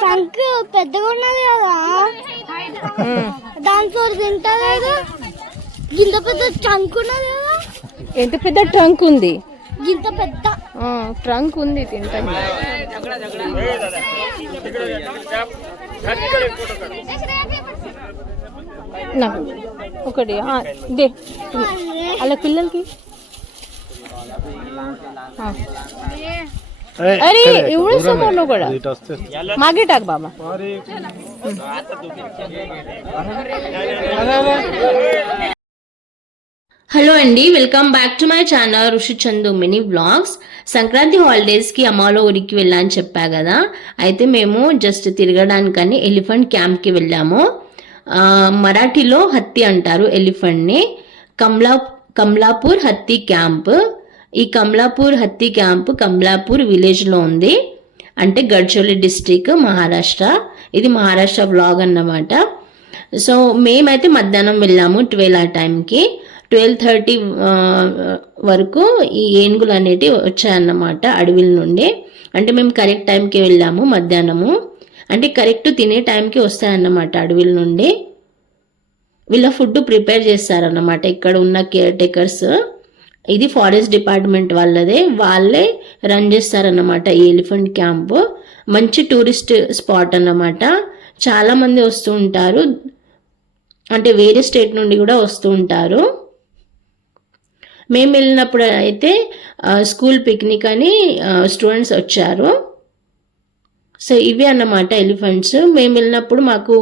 Trunk పెద్దగా ఉన్నది కదా, దాంతో తింటలేదు. ఇంత పెద్ద ట్రంక్ ఉన్నది కదా. ఎంత పెద్ద ట్రంక్ ఉంది? ఇంత పెద్ద ట్రంక్ ఉంది, తింటాను. ఒకటి ఇదే అలా పిల్లలకి. अरे एवढं समोर नको मागे टाक बाबा. హలో అండి, welcome back to my channel ఋషి చందు మినీ వ్లాగ్స్. సంక్రాంతి హాలిడేస్కి అమ్మలో ఊరికి వెళ్ళాలని చెప్పా కదా, అయితే మేము జస్ట్ తిరగడానికని ఎలిఫెంట్ క్యాంప్కి వెళ్ళాము. మరాఠీలో హత్తి అంటారు ఎలిఫెంట్ని. కమలాపూర్ హత్తి క్యాంప్. ఈ కమలాపూర్ హత్తి క్యాంప్ కమలాపూర్ విలేజ్లో ఉంది, అంటే గడ్చోలి డిస్ట్రిక్ట్, మహారాష్ట్ర. ఇది మహారాష్ట్ర వ్లాగ్ అన్నమాట. సో మేమైతే మధ్యాహ్నం వెళ్ళాము 12 ఆ టైంకి. 12:30 వరకు ఈ ఏనుగులు అనేటివి వచ్చాయన్నమాట అడవిల నుండి. అంటే మేము కరెక్ట్ టైంకి వెళ్ళాము మధ్యాహ్నము, అంటే కరెక్ట్ తినే టైంకి వస్తాయన్నమాట అడవిల నుండి. వీళ్ళ ఫుడ్ ప్రిపేర్ చేస్తారన్నమాట ఇక్కడ ఉన్న కేర్ టేకర్స్. ఇది ఫారెస్ట్ డిపార్ట్మెంట్ వాళ్ళదే, వాళ్ళే రన్ చేస్తారన్నమాట ఈ ఎలిఫెంట్ క్యాంప్. మంచి టూరిస్ట్ స్పాట్ అన్నమాట. చాలామంది వస్తూ ఉంటారు, అంటే వేరే స్టేట్ నుండి కూడా వస్తూ ఉంటారు. మేము వెళ్ళినప్పుడు అయితే స్కూల్ పిక్నిక్ అని స్టూడెంట్స్ వచ్చారు. సో ఇవి అన్నమాట ఎలిఫెంట్స్. మేము వెళ్ళినప్పుడు మాకు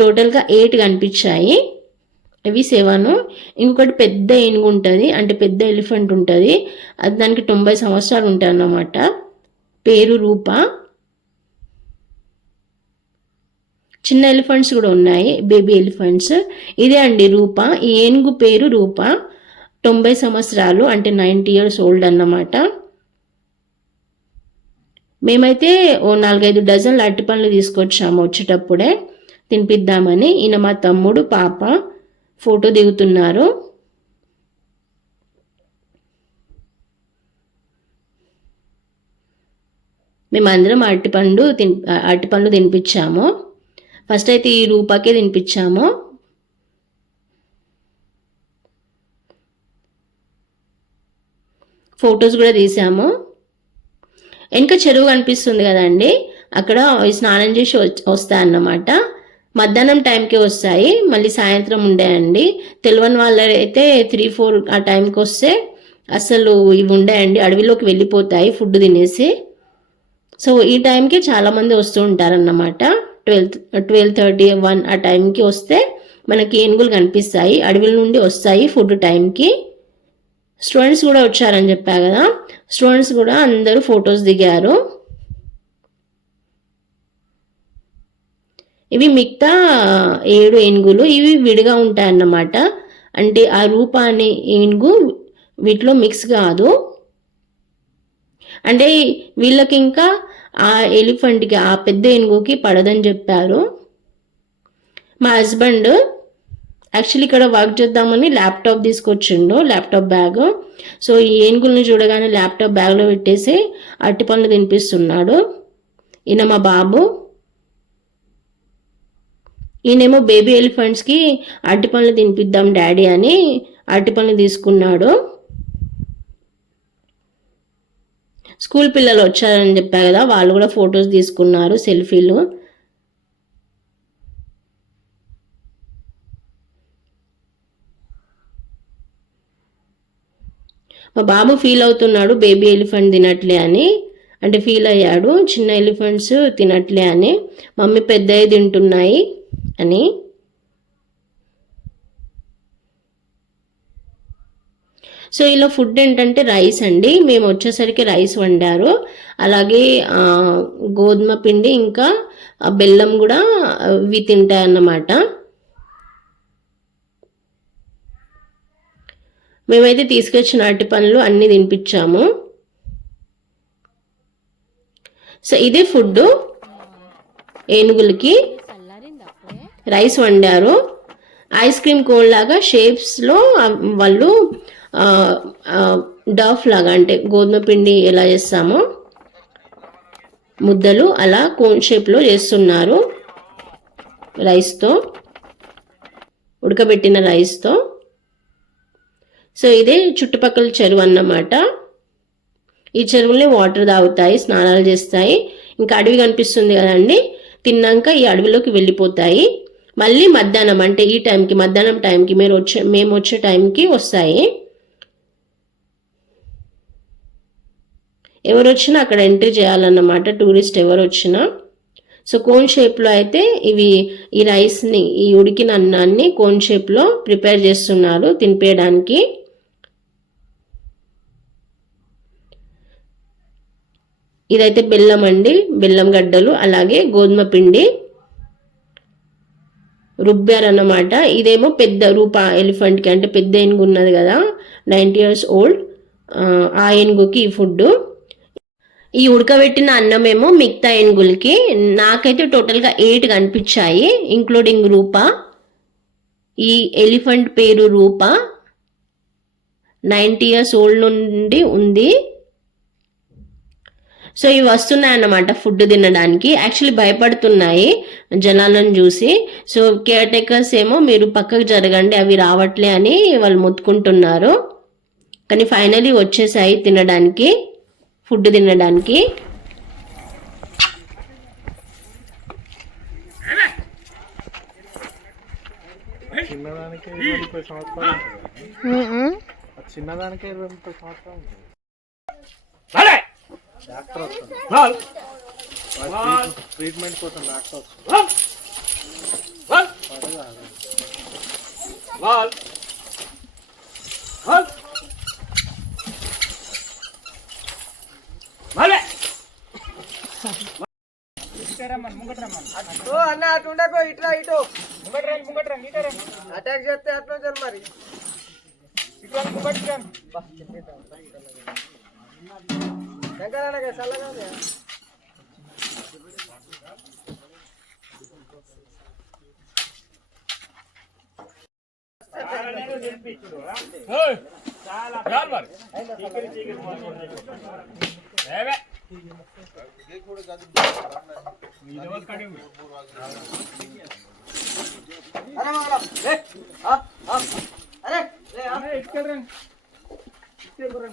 టోటల్గా 8 కనిపించాయి. ఇవి 7. ఇంకొకటి పెద్ద ఏనుగు ఉంటుంది, అంటే పెద్ద ఎలిఫెంట్ ఉంటుంది, అది దానికి 90 సంవత్సరాలు ఉంటాయి అన్నమాట. పేరు రూప. చిన్న ఎలిఫెంట్స్ కూడా ఉన్నాయి, బేబీ ఎలిఫెంట్స్. ఇదే అండి రూప. ఈ ఏనుగు పేరు రూప. 90 సంవత్సరాలు, అంటే 90 years ఓల్డ్ అన్నమాట. మేమైతే ఓ 4-5 డజన్లు అరటి పండ్లు తీసుకొచ్చాము వచ్చేటప్పుడే తినిపిద్దామని. ఈయన మా తమ్ముడు, పాప ఫోటో దిగుతున్నారు. మేమందరం అరటి పండ్లు తినిపించాము. ఫస్ట్ అయితే ఈ రూపాకే తినిపించాము. ఫొటోస్ కూడా తీసాము. వెనక చెరువు కనిపిస్తుంది కదండి, అక్కడ స్నానం చేసి వస్తాయన్నమాట. మధ్యాహ్నం టైంకి వస్తాయి, మళ్ళీ సాయంత్రం ఉండేయండి. తెలియని వాళ్ళైతే 3-4 ఆ టైంకి వస్తే అసలు ఇవి ఉండేయండి, అడవిలోకి వెళ్ళిపోతాయి ఫుడ్ తినేసి. సో ఈ టైంకి చాలామంది వస్తూ ఉంటారన్నమాట. 12:30-1 ఆ టైంకి వస్తే మనకి ఏనుగులు కనిపిస్తాయి, అడవిల నుండి వస్తాయి ఫుడ్ టైంకి. స్టూడెంట్స్ కూడా వచ్చారని చెప్పా కదా, స్టూడెంట్స్ కూడా అందరూ ఫొటోస్ దిగారు. ఇవి మిగతా 7 ఏనుగులు. ఇవి విడిగా ఉంటాయన్నమాట, అంటే ఆ రూప అనే ఏనుగు వీటిలో మిక్స్ కాదు. అంటే వీళ్ళకి ఇంకా ఆ ఎలిఫెంట్కి, ఆ పెద్ద ఏనుగుకి పడదని చెప్పారు. మా హస్బెండ్ యాక్చువల్లీ ఇక్కడ వర్క్ చేద్దామని ల్యాప్టాప్ తీసుకొచ్చిండు, ల్యాప్టాప్ బ్యాగ్. సో ఈ ఏనుగులను చూడగానే ల్యాప్టాప్ బ్యాగ్లో పెట్టేసి అరటి పండ్లు తినిపిస్తున్నాడు. ఈయన మా బాబు. ఈయనేమో బేబీ ఎలిఫెంట్స్కి అరటి పండ్లు తినిపిద్దాం డాడీ అని అరటి పండ్లు తీసుకున్నాడు. స్కూల్ పిల్లలు వచ్చారని చెప్పా కదా, వాళ్ళు కూడా ఫొటోస్ తీసుకున్నారు, సెల్ఫీలు. మా బాబు ఫీల్ అవుతున్నాడు బేబీ ఎలిఫెంట్ తినట్లే అని, అంటే ఫీల్ అయ్యాడు చిన్న ఎలిఫెంట్స్ తినట్లే అని, మమ్మీ పెద్దవి తింటున్నాయి అని. సో ఇలా ఫుడ్ ఏంటంటే రైస్ అండి. మేము వచ్చేసరికి రైస్ వండారు, అలాగే గోధుమ పిండి ఇంకా బెల్లం కూడా ఇవి తింటాయన్నమాట. మేమైతే తీసుకొచ్చిన అరటి పండ్లు అన్నీ తినిపించాము. సో ఇదే ఫుడ్. ఏనుగులకి రైస్ వండారు. ఐస్ క్రీమ్ కోన్ లాగా షేప్స్లో వాళ్ళు డఫ్ లాగా అంటే గోధుమ పిండి ఎలా చేస్తామో ముద్దలు అలా కోన్ షేప్లో చేస్తున్నారు రైస్తో, ఉడకబెట్టిన రైస్తో. సో ఇదే చుట్టుపక్కల చెరువు అన్నమాట. ఈ చెరువులో వాటర్ తాగుతాయి, స్నానాలు చేస్తాయి. ఇంకా అడవి కనిపిస్తుంది కదండి, తిన్నాక ఈ అడవిలోకి వెళ్ళిపోతాయి. మళ్ళీ మధ్యాహ్నం అంటే ఈ టైంకి, మధ్యాహ్నం టైంకి మేము వచ్చే టైంకి వస్తాయి. ఎవరు వచ్చినా అక్కడ ఎంట్రీ చేయాలన్నమాట, టూరిస్ట్ ఎవరు వచ్చినా. సో కోన్ షేప్లో అయితే ఈ రైస్ని, ఈ ఉడికిన అన్నాన్ని కోన్ షేప్లో ప్రిపేర్ చేస్తున్నారు తినిపేయడానికి. ఇదైతే బెల్లం అండి, బెల్లం గడ్డలు, అలాగే గోధుమ పిండి రుబ్బారన్నమాట. ఇదేమో పెద్ద ఎలిఫెంట్కి అంటే పెద్ద ఏనుగు ఉన్నది కదా, 90 years old, ఆ ఏనుగుకి ఈ ఫుడ్. ఈ ఉడకబెట్టిన అన్నమేమో మిగతా ఏనుగులకి. నాకైతే టోటల్గా 8 కనిపించాయి, ఇంక్లూడింగ్ రూప. ఈ ఎలిఫెంట్ పేరు రూప, 90 years old నుండి ఉంది. సో ఇవి వస్తున్నాయి అన్నమాట ఫుడ్ తినడానికి. యాక్చువల్లీ భయపడుతున్నాయి జనాలను చూసి. సో కేర్ టేకర్స్ ఏమో మీరు పక్కకు జరగండి, అవి రావట్లే అని వాళ్ళు మొత్తుకుంటున్నారు. కానీ ఫైనలీ వచ్చేసాయి తినడానికి, ఫుడ్ తినడానికి. చిన్నదానికే 20 సంవత్సరాలు ట్రీట్మెంట్ కోసం డాక్టర్ అన్న అటు ఉండకు, ఇట్లా ఇటు అటాక్ చేస్తే అట్లా చల్ మరి శంకరానికి చల్లగా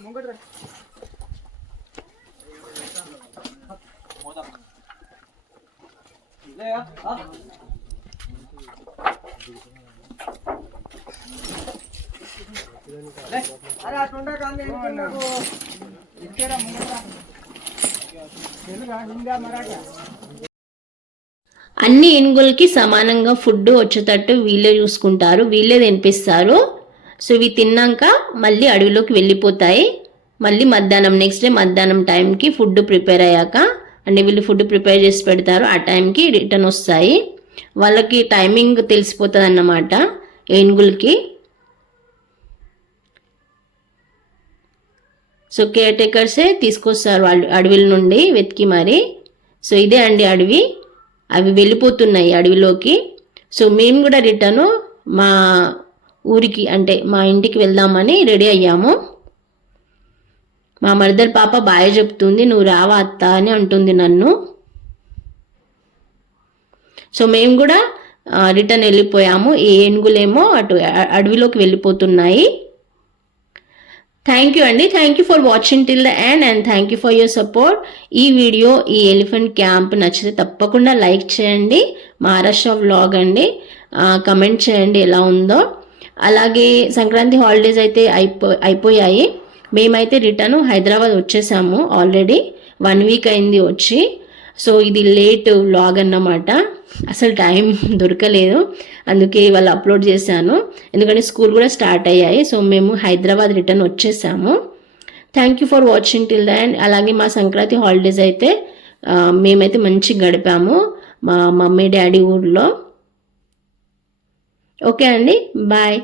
ముంగట్రా అరే అట్లా కానీ అన్ని ఏనుగులకి సమానంగా ఫుడ్ వచ్చేటట్టు వీళ్ళే చూసుకుంటారు, వీళ్ళే తినిపిస్తారు. సో ఇవి తిన్నాక మళ్ళీ అడవిలోకి వెళ్ళిపోతాయి. మళ్ళీ మధ్యాహ్నం, నెక్స్ట్ డే మధ్యాహ్నం టైంకి ఫుడ్ ప్రిపేర్ అయ్యాక, అంటే వీళ్ళు ఫుడ్ ప్రిపేర్ చేసి పెడతారు, ఆ టైంకి రిటర్న్ వస్తాయి. వాళ్ళకి టైమింగ్ తెలిసిపోతుంది అన్నమాట ఏనుగులకి. సో కేర్ టేకర్సే తీసుకొస్తారు వాళ్ళు అడవిల నుండి వెతికి మరి. సో ఇదే అండి అడవి, అవి వెళ్ళిపోతున్నాయి అడవిలోకి. సో మేము కూడా రిటర్ను మా ఊరికి అంటే మా ఇంటికి వెళ్దామని రెడీ అయ్యాము. మా మరదర్ పాప బాయ్ చెప్తుంది, నువ్వు రావా అత్త అని అంటుంది నన్ను. సో మేము కూడా రిటర్న్ వెళ్ళిపోయాము. ఈ ఏనుగులేమో అటు అడవిలోకి వెళ్ళిపోతున్నాయి. థ్యాంక్ యూ అండి, thank you for watching till the end and thank you for your support. ఈ వీడియో, ఈ ఎలిఫెంట్ క్యాంప్ నచ్చితే తప్పకుండా లైక్ చేయండి. మహారాష్ట్ర వ్లాగ్ అండి, కమెంట్ చేయండి ఎలా ఉందో. అలాగే సంక్రాంతి హాలిడేస్ అయితే అయిపోయాయి. మేమైతే రిటర్న్ హైదరాబాద్ వచ్చేసాము ఆల్రెడీ, 1 వీక్ అయింది వచ్చి. సో ఇది లేట్ వ్లాగ్ అన్నమాట, అసలు టైం దొరకలేదు, అందుకే ఇవాళ అప్లోడ్ చేశాను. ఎందుకంటే స్కూల్ కూడా స్టార్ట్ అయ్యాయి. సో మేము హైదరాబాద్ రిటర్న్ వచ్చేసాము. Thank you for watching till the end. అలాగే మా సంక్రాంతి హాలిడేస్ అయితే మేమైతే మంచిగా గడిపాము మా మమ్మీ డాడీ ఊర్లో. ఓకే అండి, బాయ్.